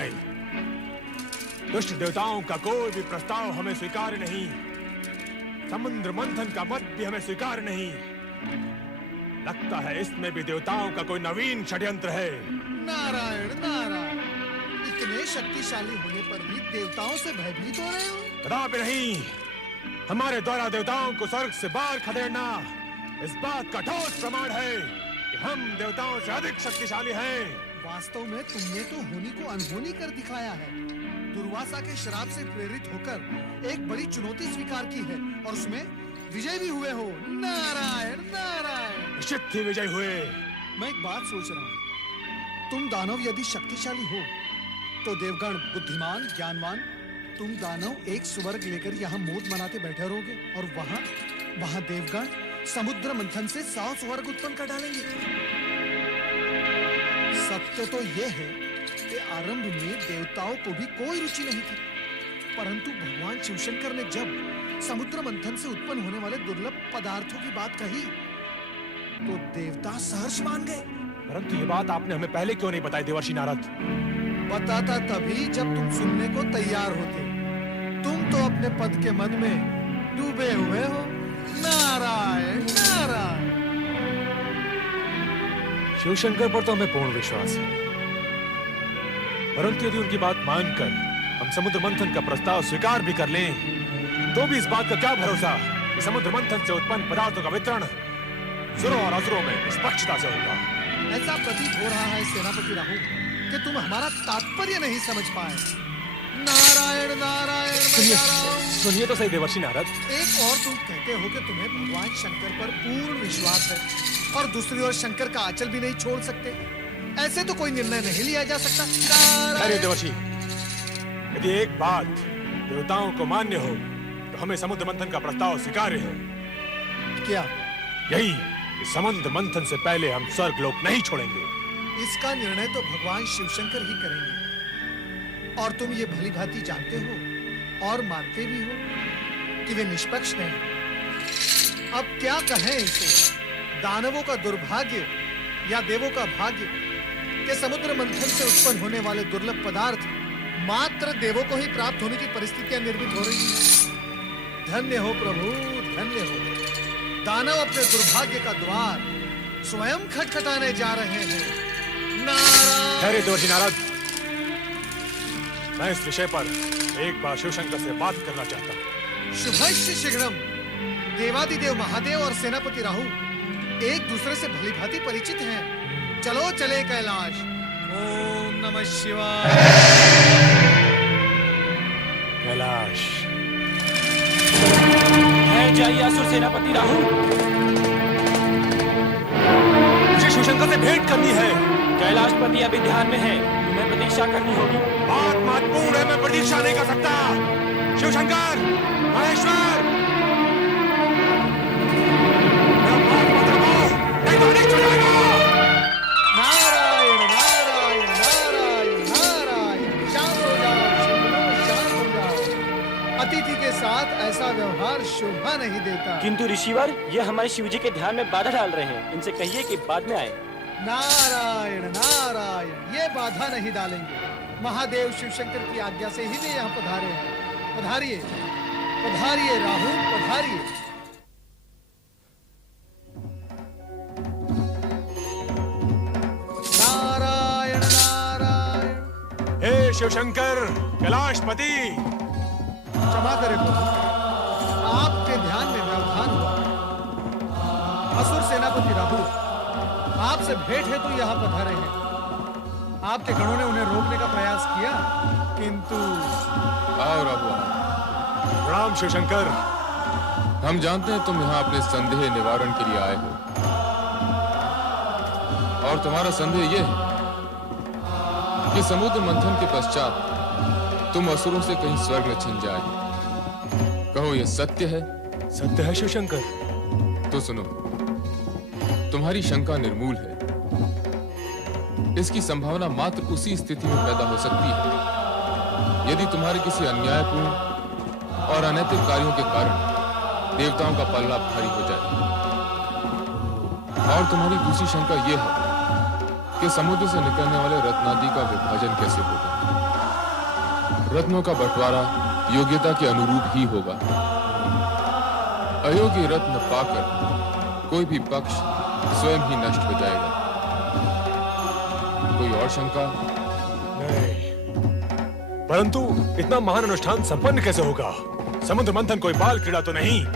आए। दुष्ट देवताओं का कोई भी प्रस्ताव हमें स्वीकार नहीं। समुद्र मंथन का मत भी हमें स्वीकार नहीं। लगता है इसमें भी देवताओं का कोई नवीन षड्यंत्र है। नारायण नारायण, इतने शक्तिशाली होने पर भी देवताओं से भयभीत हो रहे हो? कदापि नहीं। हमारे द्वारा देवताओं को स्वर्ग से बाहर खदेड़ना इस बात का ठोस प्रमाण है कि हम देवताओं से अधिक शक्तिशाली हैं। वास्तव में तुमने तो होनी को अनहोनी कर दिखाया है। दुर्वासा के श्राप से प्रेरित होकर एक बड़ी चुनौती स्वीकार की है और उसमें विजय भी हुए हो। नारायण नारायण। निश्चित ही विजय हुए। मैं एक बात सोच रहा हूँ, तुम दानव यदि शक्तिशाली हो तो देवगण बुद्धिमान ज्ञानवान, तुम दानव एक स्वर्ग लेकर यहाँ मौत मनाते बैठे रहोगे और वहाँ देवगण समुद्र मंथन से 100 स्वर्ग उत्पन्न कर डालेंगे। सत्य तो यह है कि आरंभ में देवताओं को भी कोई रुचि नहीं थी, परंतु भगवान शिवशंकर ने जब समुद्र मंथन से उत्पन्न होने वाले दुर्लभ पदार्थों की बात कही तो देवता सहर्ष मान गए। परंतु ये बात आपने हमें पहले क्यों नहीं बताई देवर्षि नारद? बताता तभी जब तुम सुनने को तैयार होते। तुम तो अपने पद के मद में डूबे हुए हो। नारायण नारायण। शिवशंकर पर तो हमें पूर्ण विश्वास है, परंतु यदि उनकी बात मानकर हम समुद्र मंथन का प्रस्ताव स्वीकार भी कर लें, तो भी इस बात का क्या भरोसा कि समुद्र मंथन से उत्पन्न पदार्थों का वितरण सुरों और असुरों में निष्पक्षता से होगा। ऐसा प्रतीत हो रहा है सेनापति राहु कि तुम हमारा तात्पर्य नहीं समझ पाए। नारायण नारायण। सुनिए तो सही देवर्षि नारद। एक और तुम कहते हो कि तुम्हें भगवान शंकर पर पूर्ण विश्वास है और दूसरी ओर शंकर का आंचल भी नहीं छोड़ सकते। ऐसे तो कोई निर्णय नहीं लिया जा सकता। अरे देवर्षि, यदि एक बात देवताओं को मान्य हो तो हमें समुद्र मंथन का प्रस्ताव स्वीकार्य है। क्या? यही कि समुद्र मंथन से पहले हम स्वर्ग लोक नहीं छोड़ेंगे। इसका निर्णय तो भगवान शिवशंकर ही करेंगे और तुम ये भली भांति जानते हो और मानते भी हो कि वे निष्पक्ष हैं। अब क्या कहें इसे, दानवों का दुर्भाग्य या देवों का भाग्य कि समुद्र मंथन से उत्पन्न होने वाले दुर्लभ पदार्थ मात्र देवों को ही प्राप्त होने की परिस्थितियां निर्मित हो रही हैं। धन्य हो प्रभु, धन्य हो। दानव अपने दुर्भाग्य का द्वार स्वयं खटखटाने जा रहे हैं। नारायण। देवर्षि नारद, मैं इस विषय पर एक बार शिवशंकर से बात करना चाहता हूँ। शुभस्य शीघ्रम। देवादिदेव महादेव और सेनापति राहु एक दूसरे से भली भांति परिचित हैं। चलो चले कैलाश। ओम नमः शिवाय। कैलाश। जाइए असुर सेनापति राहु। मुझे शिवशंकर से भेंट करनी है। कैलाशपति अभी ध्यान में है, तुम्हें प्रतीक्षा करनी होगी। बात महत्वपूर्ण है, मैं प्रतीक्षा नहीं कर सकता। शिवशंकर, महेश्वर, नहीं तो अनिष्ट हो जाएगा। नारायण नारायण नारायण नारायण। शांत हो जाओ, शांत हो जाओ। अतिथि के साथ ऐसा व्यवहार शोभा नहीं देता। किंतु ऋषिवर, ये हमारे शिवजी के ध्यान में बाधा डाल रहे हैं। इनसे कहिए कि बाद में आए। नारायण नारायण, ये बाधा नहीं डालेंगे। महादेव शिवशंकर की आज्ञा से ही वे यहाँ पधारे हैं। पधारिए पधारिए राहु, पधारिए। नारायण नारायण। हे शिवशंकर, कैलाशपति। क्षमा करें प्रभु, आपके ध्यान में व्यवधान हुआ। असुर सेनापति राहु आपसे भेंट है तो यहाँ पधारे हैं। आपके गणों ने उन्हें रोकने का प्रयास किया, किंतु आओ राहु। प्रणाम शिवशंकर। हम जानते हैं तुम यहाँ अपने संदेह निवारण के लिए आए हो और तुम्हारा संदेह यह है कि समुद्र मंथन के पश्चात तुम असुरों से कहीं स्वर्ग न छिन जाए। कहो यह सत्य है? सत्य है शिवशंकर। तो सुनो, तुम्हारी शंका निर्मूल है। इसकी संभावना मात्र उसी स्थिति में पैदा हो सकती है यदि तुम्हारे किसी अन्यायपूर्ण और अनैतिक कार्यों के कारण देवताओं का पल्ला भारी हो जाए। और तुम्हारी दूसरी शंका यह है कि समुद्र से निकलने वाले रत्नादि का विभाजन कैसे होगा। रत्नों का बंटवारा योग्यता के अनुरूप ही होगा। अयोग्य रत्न पाकर कोई भी पक्ष स्वयं ही नष्ट हो जाएगा। कोई और शंका? नहीं, परंतु इतना महान अनुष्ठान संपन्न कैसे होगा? समुद्र मंथन कोई बाल क्रीड़ा तो नहीं।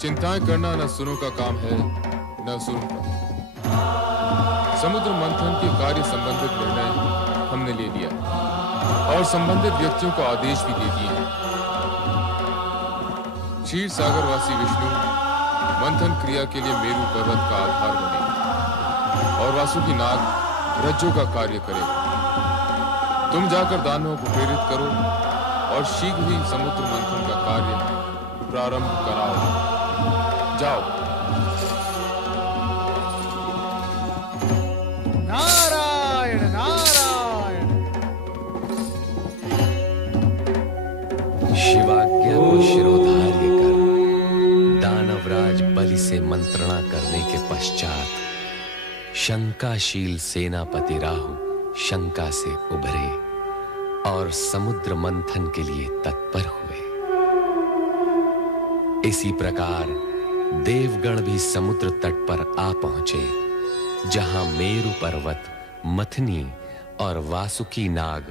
चिंताएं करना न सुनो का काम है, न सुनो का। समुद्र मंथन के कार्य संबंधित निर्णय हमने ले लिया और संबंधित व्यक्तियों को आदेश भी दे दिए हैं। क्षीर सागरवासी विष्णु मंथन क्रिया के लिए मेरु पर्वत का आधार बने और वासुकी नाग रज्जु का कार्य करेगा। तुम जाकर दानवों को प्रेरित करो और शीघ्र ही समुद्र मंथन का कार्य प्रारंभ कराओ। जाओ। नारायण नारायण। शिवाज्ञा को शिरोधार्य कर दानवराज बलि से मंत्रणा करने के पश्चात शंकाशील सेनापति राहु शंका से उभरे और समुद्र मंथन के लिए तत्पर हुए। इसी प्रकार देवगण भी समुद्र तट पर आ पहुंचे, जहां मेरु पर्वत मथनी और वासुकी नाग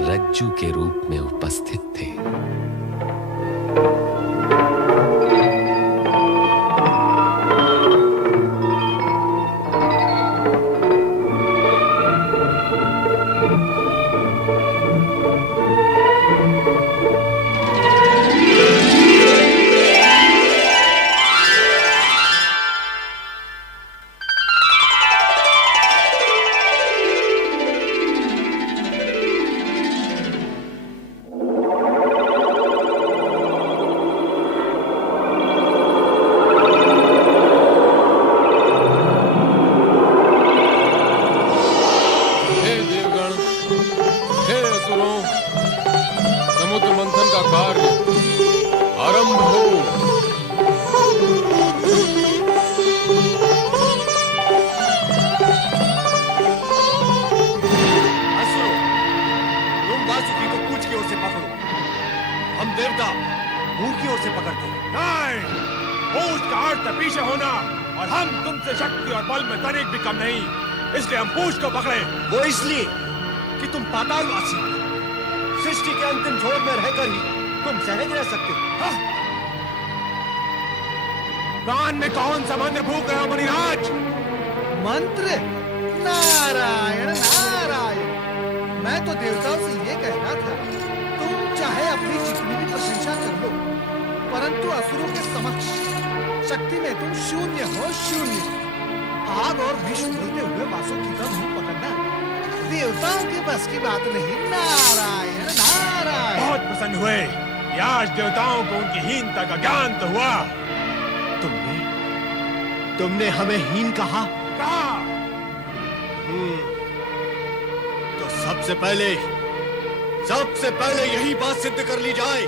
रज्जु के रूप में उपस्थित थे। समुद्र मंथन का कार्य आरंभ हो। असुरो, तुम वासुकी को पूंछ की ओर से पकड़ो, हम देवता मुंह की ओर से पकड़ते हैं। नहीं, पूंछ का अर्थ है पीछे होना और हम तुमसे शक्ति और बल में तनिक भी कम नहीं, इसलिए हम पूंछ को पकड़े। वो इसलिए कि तुम पातालवासी हो। सृष्टि के अंतिम छोर में रहकर ही तुम सहज रह सकते हो। कान में कौन सा मंत्र फूक रहे हो मुनिराज? मंत्र? नारायण नारायण। मैं तो देवताओं से ये कहना था, तुम चाहे अपनी जितनी भी प्रशंसा कर लो, परंतु असुरों के समक्ष शक्ति में तुम शून्य हो, शून्य। आग और विष उगलते हुए वासुकी का मुंह पकड़ना देवताओं के बस की बात नहीं। नारायण नारायण। बहुत प्रसन्न हुए कि आज देवताओं को उनकी हीनता का ज्ञान तो हुआ। तुमने हमें हीन कहा? तो सबसे पहले यही बात सिद्ध कर ली जाए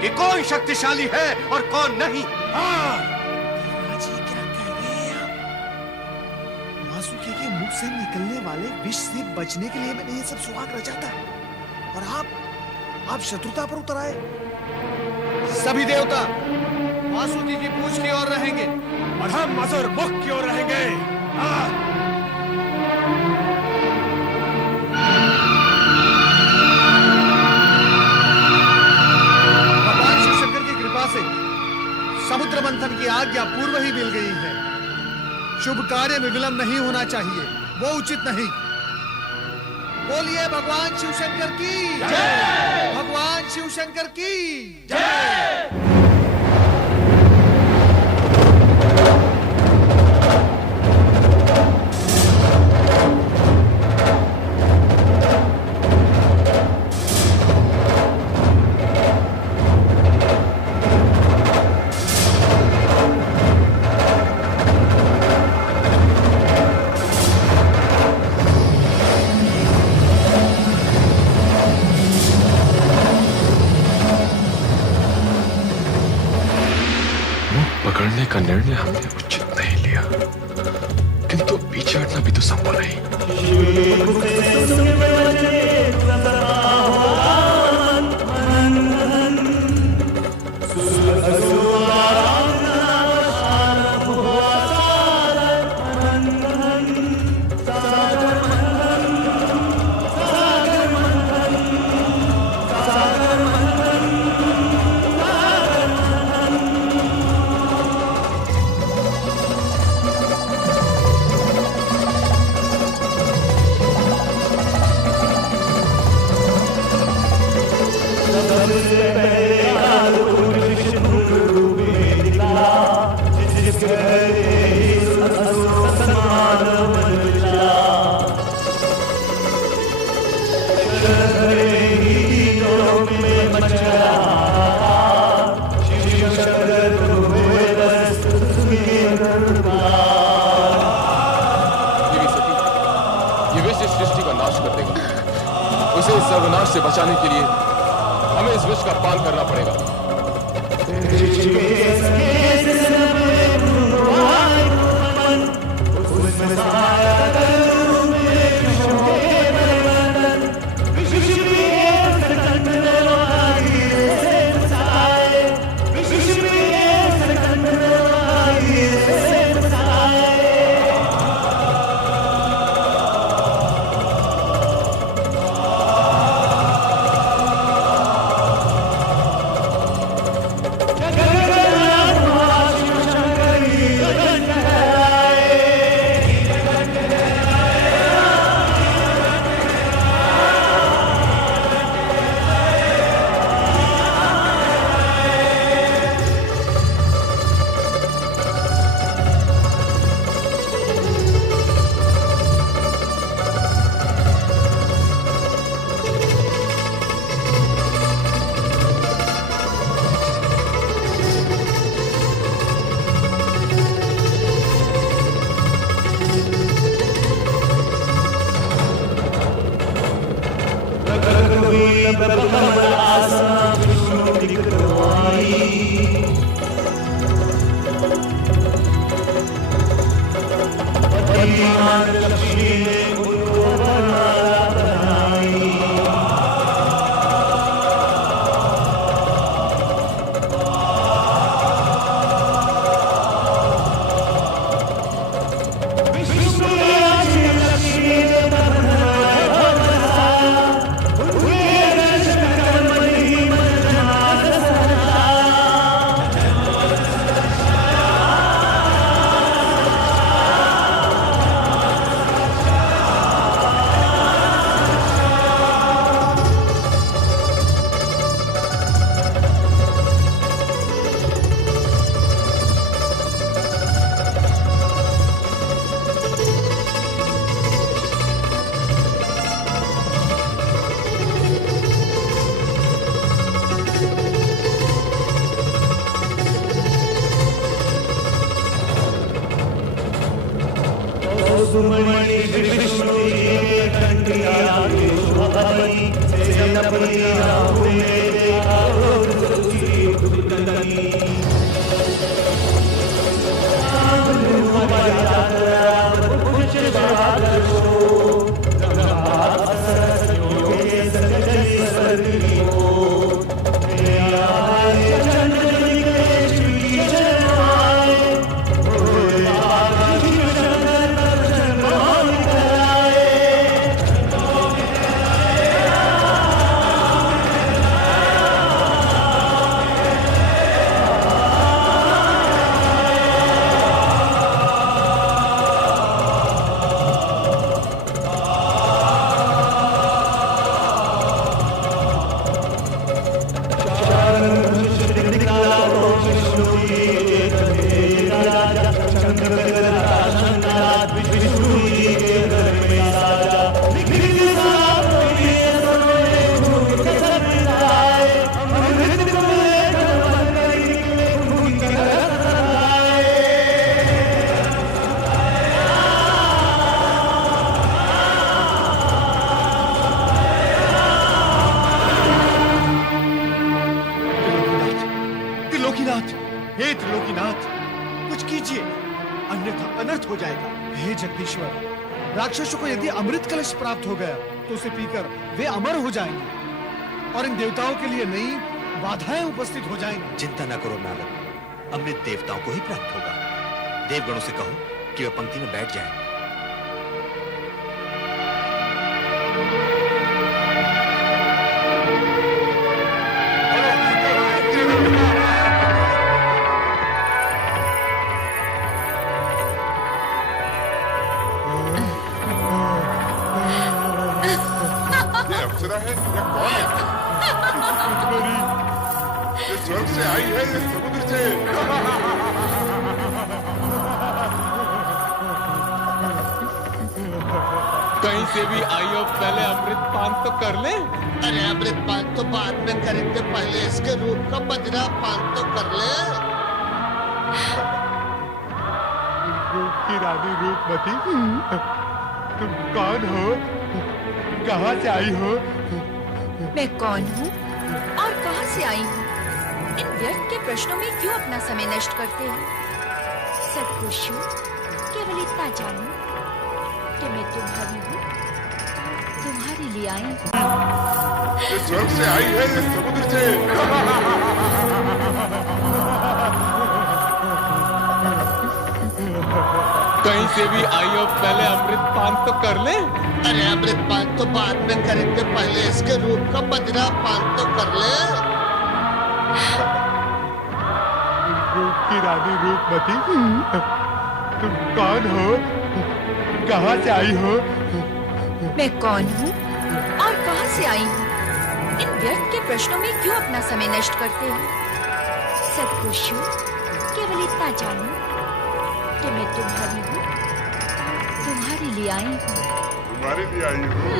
कि कौन शक्तिशाली है और कौन नहीं। वासुकी के मुख से निकलने वाले विष से बचने के लिए मैंने ये सब सुहाग रचा था, और आप शत्रुता पर उतर आए। सभी देवता वासुकी की पूंछ की ओर रहेंगे और हम असुर मुख की ओर रहेंगे। भगवान शिव शंकर की कृपा से समुद्र मंथन की आज्ञा पूर्व ही मिल गई है। शुभ कार्य में विलंब नहीं होना चाहिए, वो उचित नहीं। बोलिए भगवान शिव शंकर की जय। भगवान शिव शंकर की जय। पकड़ने का निर्णय हमने उचित नहीं लिया, किंतु पीछे हटना भी तो संभव नहीं। उसे इस सर्वनाश से बचाने के लिए हमें इस विष का पान करना पड़ेगा। हे त्रिलोकीनाथ, कुछ कीजिए, अन्यथा अनर्थ हो जाएगा। हे जगदीश्वर, राक्षसों को यदि अमृत कलश प्राप्त हो गया तो उसे पीकर वे अमर हो जाएंगे और इन देवताओं के लिए नई बाधाएं उपस्थित हो जाएंगी। चिंता न करो नारद, अमृत देवताओं को ही प्राप्त होगा। देवगणों से कहो कि वे पंक्ति में बैठ जाएं। ये अप्सरा है या कौन है? ये स्वर्ग से आई है या समुद्र से? कहीं से भी आई हो, पहले अमृत पान तो कर ले। अरे अमृत पान तो बाद में करेंगे, पहले इसके रूप का मदिरा पान तो कर ले। रूप की रानी रूपमती, तुम कौन हो? कहाँ से आई हो? मैं कौन हूँ और कहाँ से आई हूँ? इन व्यर्थ के प्रश्नों में क्यों अपना समय नष्ट करते हो? सब खुश हूँ, केवल इतना जानूं कि मैं तुम्हारी हूँ, तुम्हारे लिए आई हूँ। ये स्वर्ग से आई है या समुद्र से? कहीं से भी आई हो, पहले अमृत पान तो कर ले। अरे अमृत पान तो बाद में करेंगे, पहले इसके रूप का मदिरा पान तो कर ले। रूप की रानी रूपमती, तुम कौन हो? कहाँ से आई हो? मैं कौन हूँ और कहाँ से आई हूँ? इन व्यर्थ के प्रश्नों में क्यों अपना समय नष्ट करते हो? सब खुश हूँ, केवल इतना जानूं कि मैं तुम्हारी हूँ, तुम्हारे लिए आई हूँ। तुम्हारे लिए आई हूँ।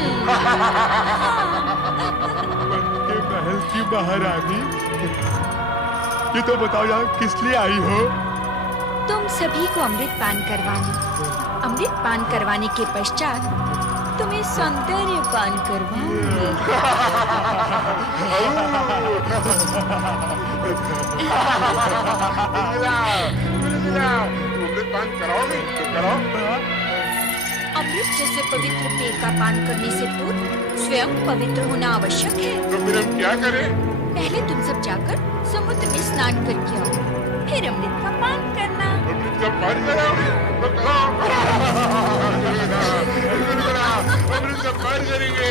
के महल की महारानी, ये तो बताओ यहाँ किस लिए आई हो? तुम सभी को अमृत पान करवाने, अमृत पान करवाने के पश्चात तुम्हें सौंदर्य पान करवाऊंगी। अमृत पान कराओगे तो कराओ। अमृत जैसे पवित्र पेय का पान करने से पूर्व स्वयं पवित्र होना आवश्यक है। तो फिर हम क्या करें? पहले तुम सब जाकर समुद्र में स्नान करके आओ, फिर अमृत का पान करना। अमृत का पान कराओगे तो कराओ। अमृत का पान करेंगे।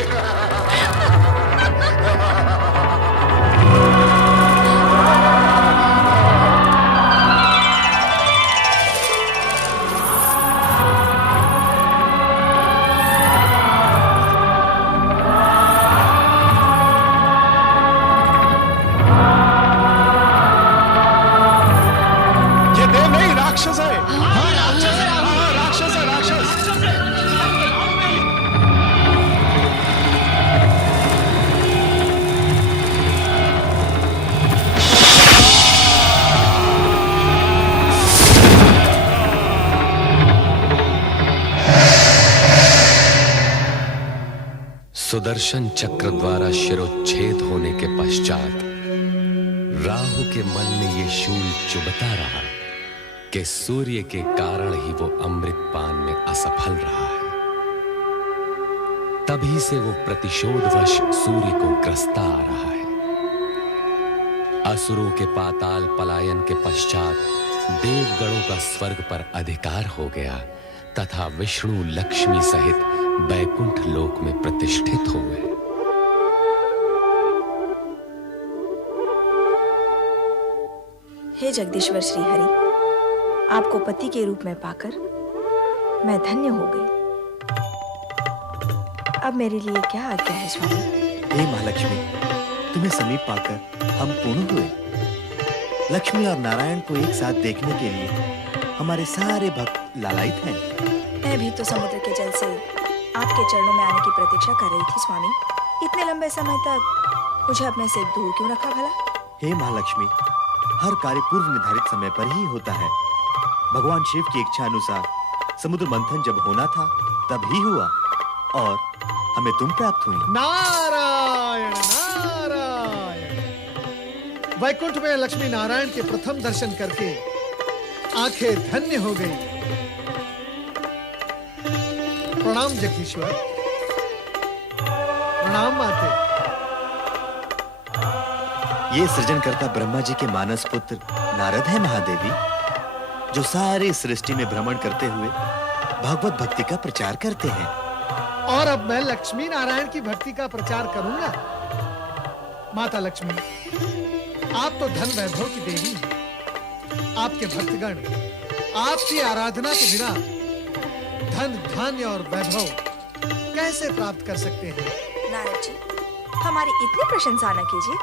राक्षस है। हाँ, राक्षस है। हाँ, राक्षस है, राक्षस। सुदर्शन चक्र द्वारा शिरोच्छेद होने के पश्चात राहु के मन में ये शूल चुभता रहा कि सूर्य के कारण ही वो अमृत पान में असफल रहा है। तभी से वो प्रतिशोधवश सूर्य को ग्रस्ता आ रहा है। असुरों के पाताल पलायन के पश्चात देवगणों का स्वर्ग पर अधिकार हो गया तथा विष्णु लक्ष्मी सहित बैकुंठ लोक में प्रतिष्ठित हो गए। हे जगदीश्वर श्री हरि, आपको पति के रूप में पाकर मैं धन्य हो गई। अब मेरे लिए क्या आज्ञा है स्वामी? हे महालक्ष्मी, तुम्हें समीप पाकर हम पूर्ण हुए। लक्ष्मी और नारायण को एक साथ देखने के लिए हमारे सारे भक्त लालायित हैं। मैं भी तो समुद्र के जल से आपके चरणों में आने की प्रतीक्षा कर रही थी स्वामी। इतने लंबे समय तक मुझे अपने से दूर क्यों रखा भला? हे महालक्ष्मी, हर कार्य पूर्व निर्धारित समय पर ही होता है। भगवान शिव की इच्छा अनुसार समुद्र मंथन जब होना था तब ही हुआ और हमें तुम प्राप्त हुई। नारायण नारायण। वैकुंठ में लक्ष्मी नारायण के प्रथम दर्शन करके आंखें धन्य हो गई। प्रणाम जगदीश्वर। प्रणाम माते। ये सृजनकर्ता ब्रह्मा जी के मानस पुत्र नारद है महादेवी, जो सारी सृष्टि में भ्रमण करते हुए भगवत भक्ति का प्रचार करते हैं। और अब मैं लक्ष्मी नारायण की भक्ति का प्रचार करूंगा। माता लक्ष्मी, आप तो धन वैभव की देवी हैं। आपके भक्तगण आपकी आराधना के बिना धन, धान्य और वैभव कैसे प्राप्त कर सकते हैं? नारद जी, हमारी इतनी प्रशंसा न कीजिए,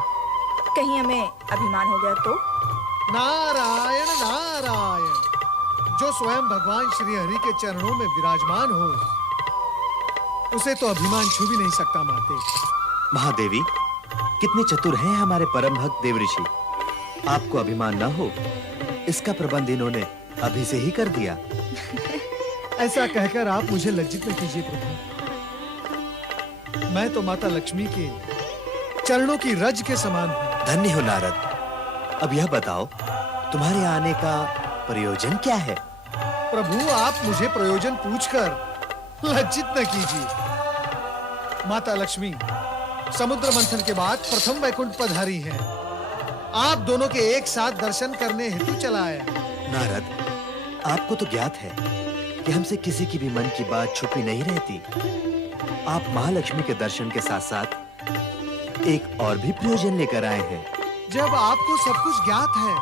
कहीं हमें अभिमान हो गया तो? नारायण नारायण, जो स्वयं भगवान श्री हरि के चरणों में विराजमान हो, उसे तो अभिमान छू भी नहीं सकता माते। महादेवी, कितने चतुर हैं हमारे परम भक्त देव ऋषि। आपको अभिमान न हो, इसका प्रबंध इन्होंने अभी से ही कर दिया। ऐसा कहकर आप मुझे लज्जित न कीजिए प्रभु। मैं तो माता लक्ष्मी के चरणों की रज के समान हूँ। धन्य हो नारद। अब यह बताओ, तुम्हारे आने का प्रयोजन क्या है? प्रभु, आप मुझे प्रयोजन पूछकर लज्जित न कीजिए। माता लक्ष्मी समुद्र मंथन के बाद प्रथम वैकुंठ पधारी हैं। आप दोनों के एक साथ दर्शन करने हेतु चला आया। नारद, आपको तो ज्ञात है कि हमसे किसी की भी मन की बात छुपी नहीं रहती। आप महालक्ष्मी के दर्शन के साथ साथ एक और भी प्रयोजन लेकर आए हैं। जब आपको सब कुछ ज्ञात है,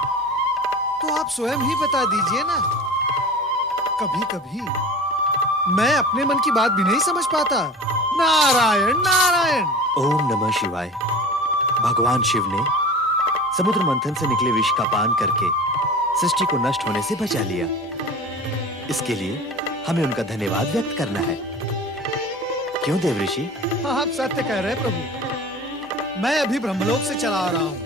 तो आप स्वयं ही बता दीजिए ना। कभी कभी मैं अपने मन की बात भी नहीं समझ पाता। नारायण नारायण। ओम नमः शिवाय। भगवान शिव ने समुद्र मंथन से निकले विष का पान करके सृष्टि को नष्ट होने से बचा लिया। इसके लिए हमें उनका धन्यवाद व्यक्त करना है। क्यों देव ऋषि? आप सत्य कह रहे प्रभु। मैं अभी ब्रह्मलोक से चला आ रहा हूँ।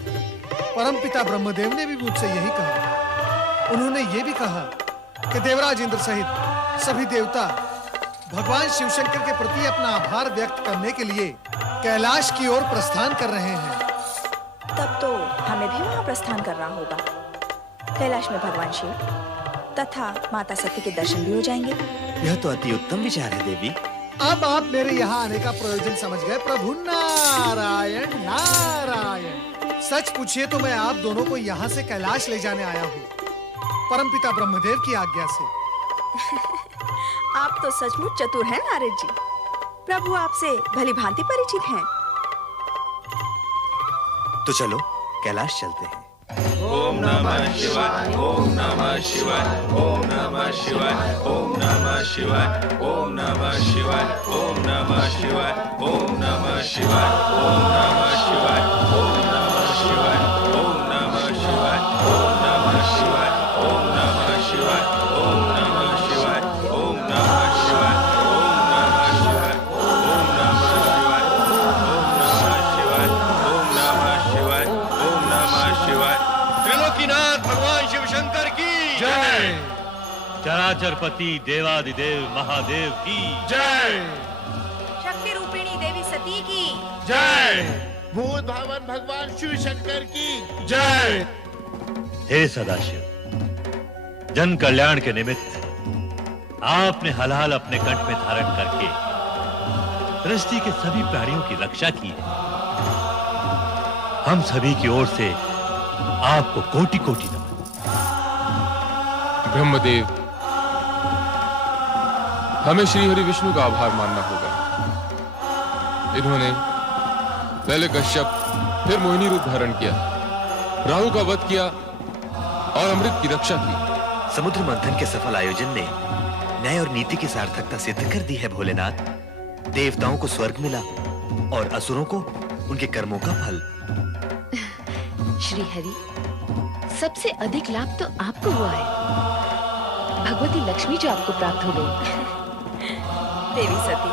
परमपिता ब्रह्मदेव ने भी मुझसे यही कहा। उन्होंने ये भी कहा कि देवराज इंद्र सहित सभी देवता भगवान शिव शंकर के प्रति अपना आभार व्यक्त करने के लिए कैलाश की ओर प्रस्थान कर रहे हैं। तब तो हमें भी वहाँ प्रस्थान करना होगा। कैलाश में भगवान शिव तथा माता सती के दर्शन भी हो जाएंगे। यह तो अति उत्तम विचार है देवी। अब आप मेरे यहाँ आने का प्रयोजन समझ गए प्रभु। नारायण नारायण। सच पूछिए तो मैं आप दोनों को यहाँ से कैलाश ले जाने आया हूँ, परमपिता ब्रह्मदेव की आज्ञा से। आप तो सचमुच चतुर हैं नारद जी। प्रभु आपसे भली भांति परिचित हैं। तो चलो कैलाश चलते हैं। ओम नमः शिवाय, ओम नमः शिवाय, ओम नमः शिवाय, ओम नमः शिवाय, ओम नमः शिवाय, ओम नमः शिवाय, ओम नमः शिवाय, ओम नमः शिवाय, ओम नमः शिवाय, ओम नमः शिवाय, ओम नमः शिवाय, ओम नमः शिवाय, ओम नमः शिवाय, ओम नमः शिवाय, ओम नमः शिवाय, ओम नमः शिवाय, ओम नमः शिवाय, ओम नमः शिवाय। त्रिलोकीनाथ भगवान शिव शंकर की जय। चराचरपति देवादिदेव महादेव की जय। शक्ति रूपिणी देवी सती की जय। भूत भावन भगवान शिव शंकर की जय। हे सदाशिव, जन कल्याण के निमित्त आपने हलाल अपने कंठ में धारण करके सृष्टि के सभी प्राणियों की रक्षा की है। हम सभी की ओर से आपको कोटि कोटि नमन। ब्रह्मदेव, हमें श्री हरि विष्णु का आभार मानना होगा। इन्होंने पहले कश्यप फिर मोहिनी रूप धारण किया, राहु का वध किया और अमृत की रक्षा की। समुद्र मंथन के सफल आयोजन ने न्याय और नीति की सार्थकता सिद्ध कर दी है भोलेनाथ। देवताओं को स्वर्ग मिला और असुरों को उनके कर्मों का फल। श्री हरि, सबसे अधिक लाभ तो आपको हुआ है। भगवती लक्ष्मी जो आपको प्राप्त हो गई। देवी सती,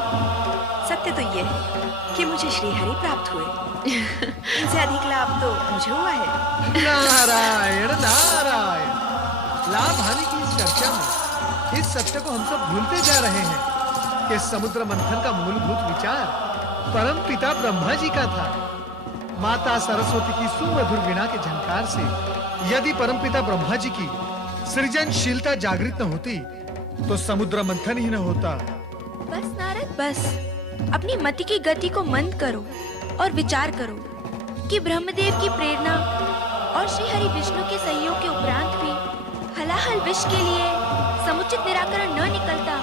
सत्य तो ये है कि मुझे श्री हरि प्राप्त हुए। इनसे अधिक लाभ तो मुझे हुआ है। नारायण नारायण। लाभ हानि की इस चर्चा में इस सत्य को हम सब भूलते जा रहे हैं कि समुद्र मंथन का मूलभूत विचार परम पिता ब्रह्मा जी का था। माता सरस्वती की सुमधुर वीणा के झंकार से यदि परमपिता ब्रह्मा जी की सृजनशीलता जागृत न होती तो समुद्र मंथन ही न होता। बस नारद बस, अपनी मति की गति को मंद करो और विचार करो कि ब्रह्मदेव की प्रेरणा और श्री हरि विष्णु के सहयोग के उपरांत भी हलाहल विष के लिए समुचित निराकरण न निकलता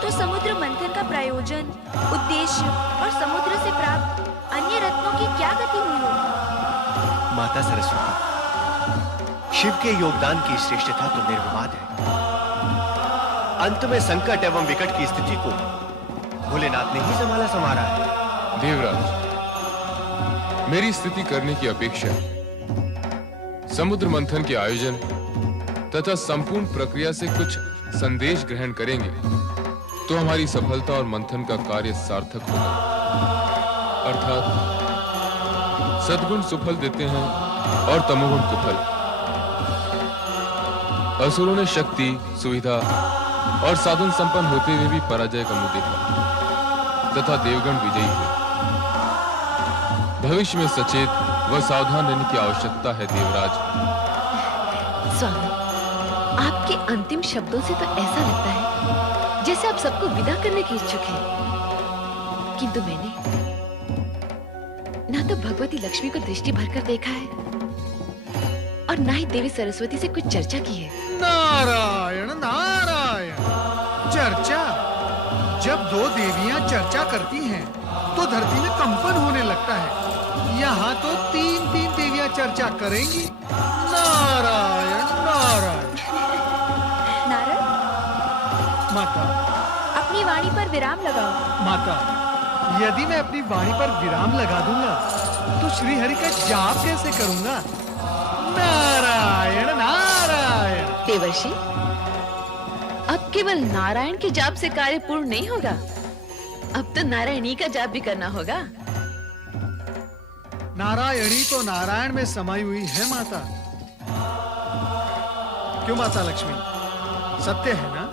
तो समुद्र मंथन का प्रयोजन, उद्देश्य और समुद्र से प्राप्त अन्य रत्नों की क्या गति हुई होगी? माता सरस्वती, शिव के योगदान की श्रेष्ठता तो निर्विवाद है। अंत में संकट एवं विकट की स्थिति को भोलेनाथ ने ही संभाला है। देवराज, मेरी स्तुति करने की अपेक्षा समुद्र मंथन के आयोजन तथा संपूर्ण प्रक्रिया से कुछ संदेश ग्रहण करेंगे तो हमारी सफलता और मंथन का कार्य सार्थक होगा। अर्थात सद्गुण सुफल देते हैं और तमोगुण कुफल। असुरों ने शक्ति, सुविधा और साधन संपन्न होते हुए भी पराजय का मुंह देखा तथा देवगण विजयी हुए। भविष्य में सचेत व सावधान रहने की आवश्यकता है देवराज। स्वामी, आपके अंतिम शब्दों से तो ऐसा लगता है जैसे आप सबको विदा करने की इच्छुक हैं। किंतु मैंने ना तो भगवती लक्ष्मी को दृष्टि भरकर देखा है और ना ही देवी सरस्वती से कुछ चर्चा की है। नारायण नारायण। चर्चा? जब दो देवियां चर्चा करती हैं तो धरती में कंपन होने लगता है। यहाँ तो तीन देवियां चर्चा करेंगी। नारायण नारायण। नारद, माता, अपनी वाणी पर विराम लगाओ। माता, यदि मैं अपनी वाणी पर विराम लगा दूंगा तो श्री हरि का जाप कैसे करूंगा? नारायण नारायण। देवर्षि, अब केवल नारायण के जाप से कार्य पूर्ण नहीं होगा, अब तो नारायणी का जाप भी करना होगा। नारायणी तो नारायण में समाई हुई है माता। क्यों माता लक्ष्मी, सत्य है ना?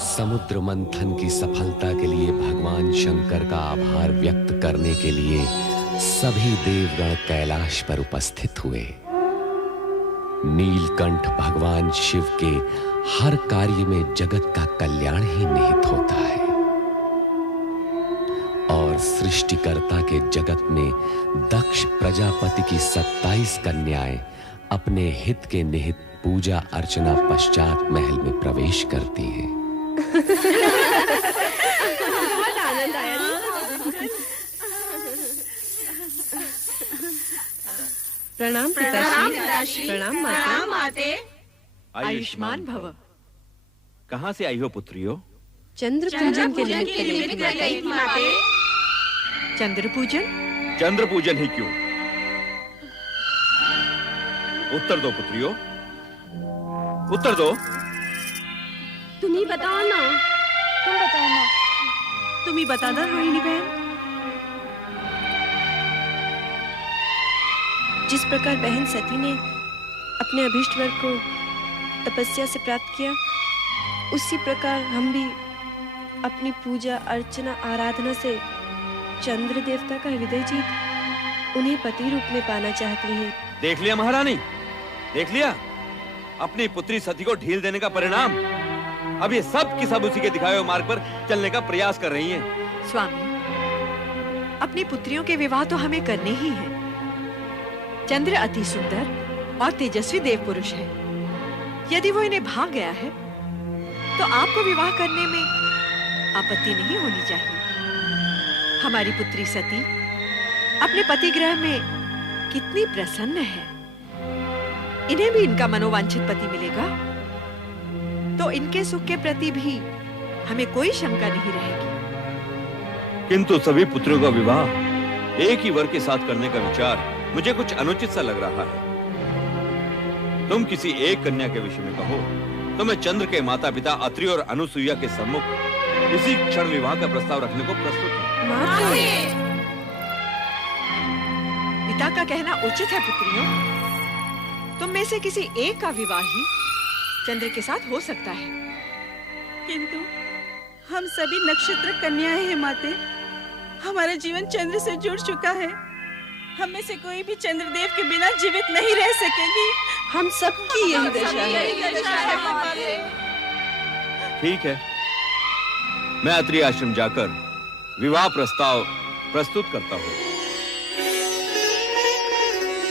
समुद्र मंथन की सफलता के लिए भगवान शंकर का आभार व्यक्त करने के लिए सभी देवगण कैलाश पर उपस्थित हुए। नीलकंठ भगवान शिव के हर कार्य में जगत का कल्याण ही निहित होता है और सृष्टिकर्ता के जगत में दक्ष प्रजापति की 27 कन्याएं अपने हित के निहित पूजा अर्चना पश्चात महल में प्रवेश करती हैं। आनंद आया। प्रणाम पिताश्री। प्रणाम माते। आयुष्मान भव। कहाँ से आई हो पुत्रियों? चंद्र पूजन के लिए माते। चंद्र पूजन? चंद्र पूजन ही क्यों? उत्तर दो पुत्रियों, उत्तर दो। तुम ही बताओ ना। तुम बताओ ना। तुम ही बता दो रोहिणी बहन। जिस प्रकार बहन सती ने अपने अभीष्ट वर को तपस्या से प्राप्त किया, उसी प्रकार हम भी अपनी पूजा अर्चना आराधना से चंद्र देवता का हृदय जीत उन्हें पति रूप में पाना चाहते हैं। देख लिया महारानी, देख लिया अपनी पुत्री सती को ढील देने का परिणाम। अब ये सब की सब उसी के दिखाए हुए मार्ग पर चलने का प्रयास कर रही हैं। स्वामी, अपनी पुत्रियों के विवाह तो हमें करने ही हैं। चंद्र अति सुंदर और तेजस्वी देव पुरुष है। यदि वो इन्हें भाग गया है तो आपको विवाह करने में आपत्ति नहीं होनी चाहिए। हमारी पुत्री सती अपने पति गृह में कितनी प्रसन्न है। इन्हें भी इनका मनोवांछित पति मिलेगा तो इनके सुख के प्रति भी हमें कोई शंका नहीं रहेगी। किंतु सभी पुत्रियों का विवाह एक ही वर के साथ करने का विचार मुझे कुछ अनुचित सा लग रहा है। तुम किसी एक कन्या के विषय में कहो तो मैं चंद्र के माता पिता अत्रि और अनुसुईया के सम्मुख इसी क्षण विवाह का प्रस्ताव रखने को प्रस्तुत हूँ। पिता का कहना उचित है पुत्रियों। तुम में से किसी एक का विवाह ही चंद्र के साथ हो सकता है। किंतु हम सभी नक्षत्र कन्याएं हैं माते। हमारा जीवन चंद्र से जुड़ चुका है। हम में से कोई भी चंद्रदेव के बिना जीवित नहीं रह सकेगी। हम सबकी यही दशा है। ठीक है, मैं अत्रि आश्रम जाकर विवाह प्रस्ताव प्रस्तुत करता हूँ।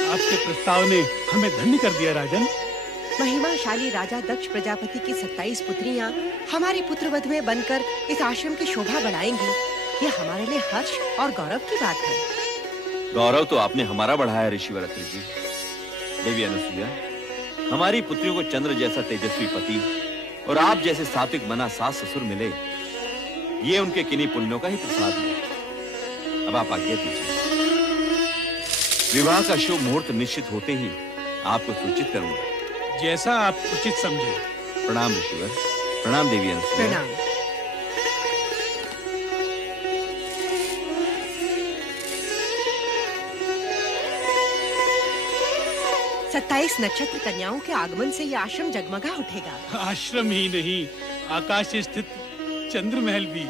आपके प्रस्ताव ने हमें धन्य कर दिया राजन। महिमाशाली राजा दक्ष प्रजापति की 27 पुत्रियां हमारे पुत्रवध में बनकर इस आश्रम की शोभा बढ़ाएंगी, ये हमारे लिए हर्ष और गौरव की बात है। गौरव तो आपने हमारा बढ़ाया ऋषिवर अत्रि जी। देवी अनुसुईया, हमारी पुत्रियों को चंद्र जैसा तेजस्वी पति और आप जैसे सात्विक मना सास ससुर मिले, ये उनके किन्हीं पुण्यों का ही प्रसाद है। अब आप आज्ञा दीजिए, विवाह का शुभ मुहूर्त निश्चित होते ही आपको सूचित करूंगा। जैसा आप उचित समझे। प्रणाम ऋषिवर। प्रणाम देवी अनुसुईया। प्रणाम। सत्ताईस नक्षत्र कन्याओं के आगमन से यह आश्रम जगमगा उठेगा। आश्रम ही नहीं, आकाश स्थित चंद्र महल भी।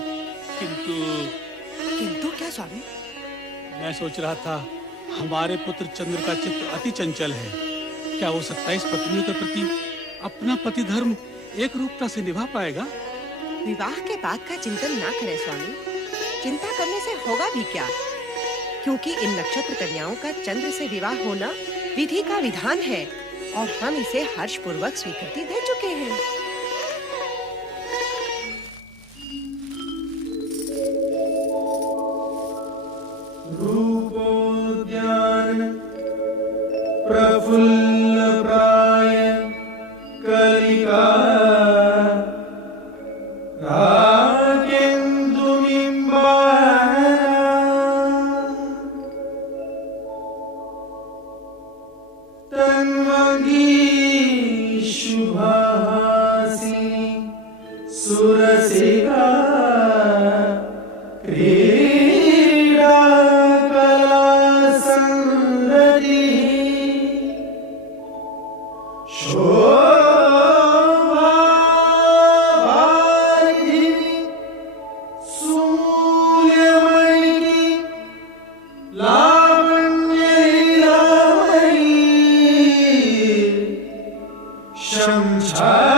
किंतु क्या स्वामी? मैं सोच रहा था, हमारे पुत्र चंद्र का चित्त अति चंचल है। क्या वो 27 पत्नियों के प्रति अपना पति धर्म एक रूपता से निभा पाएगा? विवाह के बाद का चिंतन ना करें स्वामी। चिंता करने से होगा भी क्या, क्योंकि इन नक्षत्र कन्याओं का चंद्र से विवाह होना विधि का विधान है और हम इसे हर्ष पूर्वक स्वीकृति दे चुके हैं। रूपोद्यान प्रफुल्ल प्राय कलिका सुरसिका क्रीडा कला संदति शोभा वारिणी सूर्यमयी लावण्य लीलामयी शमछाया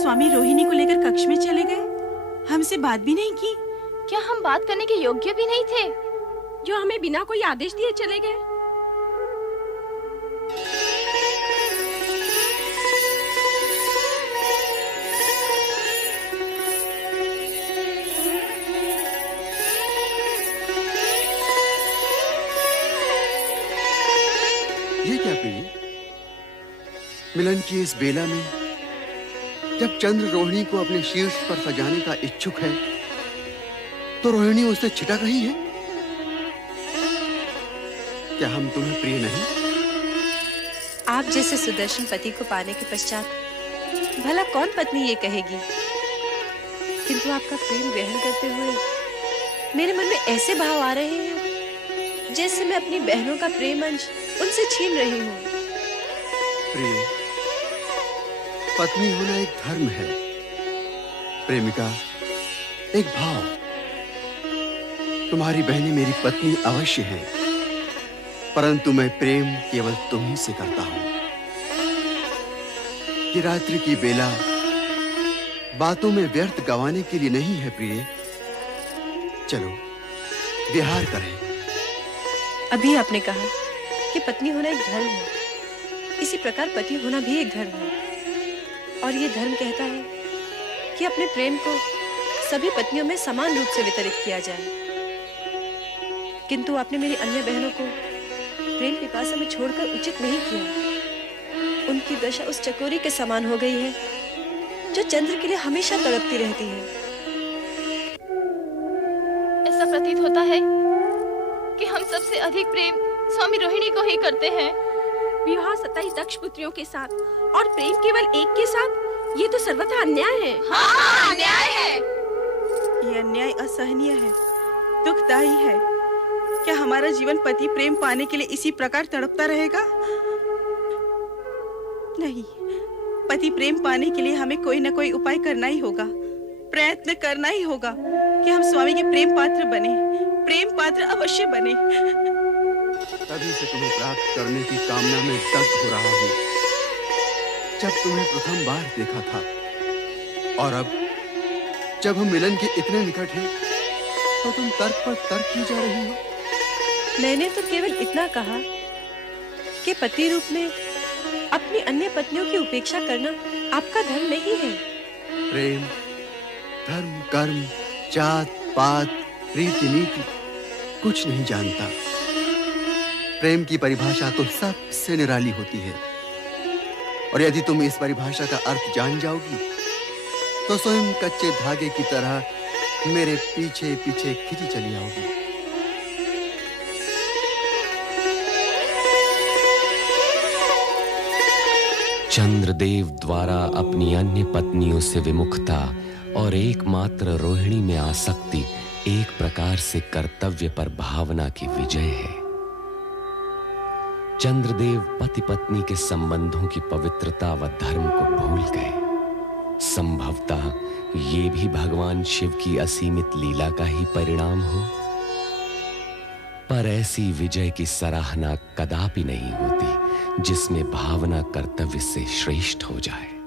स्वामी रोहिणी को लेकर कक्ष में चले गए, हमसे बात भी नहीं की। क्या हम बात करने के योग्य भी नहीं थे, जो हमें बिना कोई आदेश दिए चले गए? ये क्या प्रिय, मिलन की इस बेला में जब चंद्र रोहिणी को अपने शीर्ष पर सजाने का इच्छुक है, तो रोहिणी उससे छिटक रही है। क्या हम तुम्हें प्रिय नहीं? आप जैसे सुदर्शन पति को पाने के पश्चात भला कौन पत्नी ये कहेगी? किंतु आपका प्रेम ग्रहण करते हुए मेरे मन में ऐसे भाव आ रहे हैं जैसे मैं अपनी बहनों का प्रेम अंश उनसे छीन रही हूँ। प्रिय, पत्नी होना एक धर्म है, प्रेमिका एक भाव। तुम्हारी बहनें मेरी पत्नी अवश्य हैं, परंतु मैं प्रेम केवल तुम ही से करता हूं। कि रात्रि की बेला बातों में व्यर्थ गंवाने के लिए नहीं है प्रिय। चलो विहार करें। अभी आपने कहा कि पत्नी होना एक धर्म है, इसी प्रकार पति होना भी एक धर्म है। और ये धर्म कहता है कि अपने प्रेम को सभी पत्नियों में समान रूप से वितरित किया जाए। किंतु आपने मेरी अन्य बहनों को प्रेम पिपासा में छोड़कर उचित नहीं किया। उनकी दशा उस चकोरी के समान हो गई है जो चंद्र के लिए हमेशा तड़पती रहती है। ऐसा प्रतीत होता है कि हम सबसे अधिक प्रेम स्वामी रोहिणी को ही करते हैं। विवाह 27 दक्ष पुत्रियों के साथ और प्रेम केवल एक के साथ, ये तो सर्वथा अन्याय है। हाँ, अन्याय है। ये अन्याय असहनीय है, दुखदायी है। क्या हमारा जीवन पति प्रेम पाने के लिए इसी प्रकार तड़पता रहेगा? नहीं, पति प्रेम पाने के लिए हमें कोई न कोई उपाय करना ही होगा, प्रयत्न करना ही होगा कि हम स्वामी के प्रेम पात्र बने, प्रेम पात्र अवश्य बने। तभी से तुम्हें प्राप्त करने की कामना में दग्ध हो रहा हूँ। जब तुम्हें प्रथम बार देखा था और अब जब हम मिलन के इतने निकट हैं, तो तुम तर्क पर तर्क की जा रही हो। मैंने तो केवल इतना कहा कि पति रूप में अपनी अन्य पत्नियों की उपेक्षा करना आपका धर्म नहीं है। प्रेम, धर्म, कर्म, जात, पात, रीति नीति कुछ नहीं जानता। प्रेम की परिभाषा तो सबसे निराली होती है, और यदि तुम इस परिभाषा का अर्थ जान जाओगी तो स्वयं कच्चे धागे की तरह मेरे पीछे पीछे खिंची चली आओगी। चंद्रदेव द्वारा अपनी अन्य पत्नियों से विमुखता और एकमात्र रोहिणी में आसक्ति एक प्रकार से कर्तव्य पर भावना की विजय है। चंद्रदेव पति पत्नी के संबंधों की पवित्रता व धर्म को भूल गए। संभवतः ये भी भगवान शिव की असीमित लीला का ही परिणाम हो, पर ऐसी विजय की सराहना कदापि नहीं होती जिसमें भावना कर्तव्य से श्रेष्ठ हो जाए।